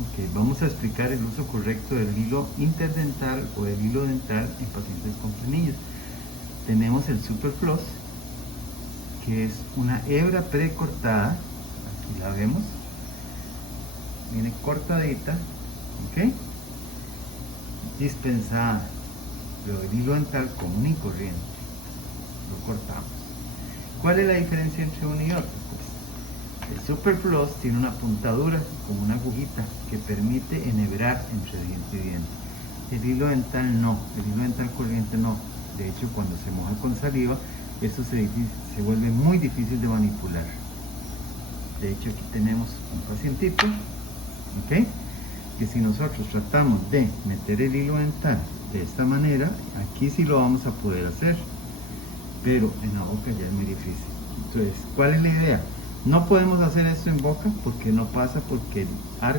Ok, vamos a explicar el uso correcto del hilo interdental o del hilo dental en pacientes con frenillos. Tenemos el Superfloss, que es una hebra precortada, aquí la vemos, viene cortadita, ok, dispensada, pero el hilo dental común y corriente, lo cortamos. ¿Cuál es la diferencia entre uno y otro? Pues el Superfloss tiene una puntadura como una agujita que permite enhebrar entre diente y diente. El hilo dental no, el hilo dental corriente no. De hecho, cuando se moja con saliva, esto se vuelve muy difícil de manipular. De hecho, aquí tenemos un pacientito, ¿ok? Que si nosotros tratamos de meter el hilo dental de esta manera, aquí sí lo vamos a poder hacer, pero en la boca ya es muy difícil. Entonces, ¿cuál es la idea? No podemos hacer esto en boca porque no pasa, porque el arco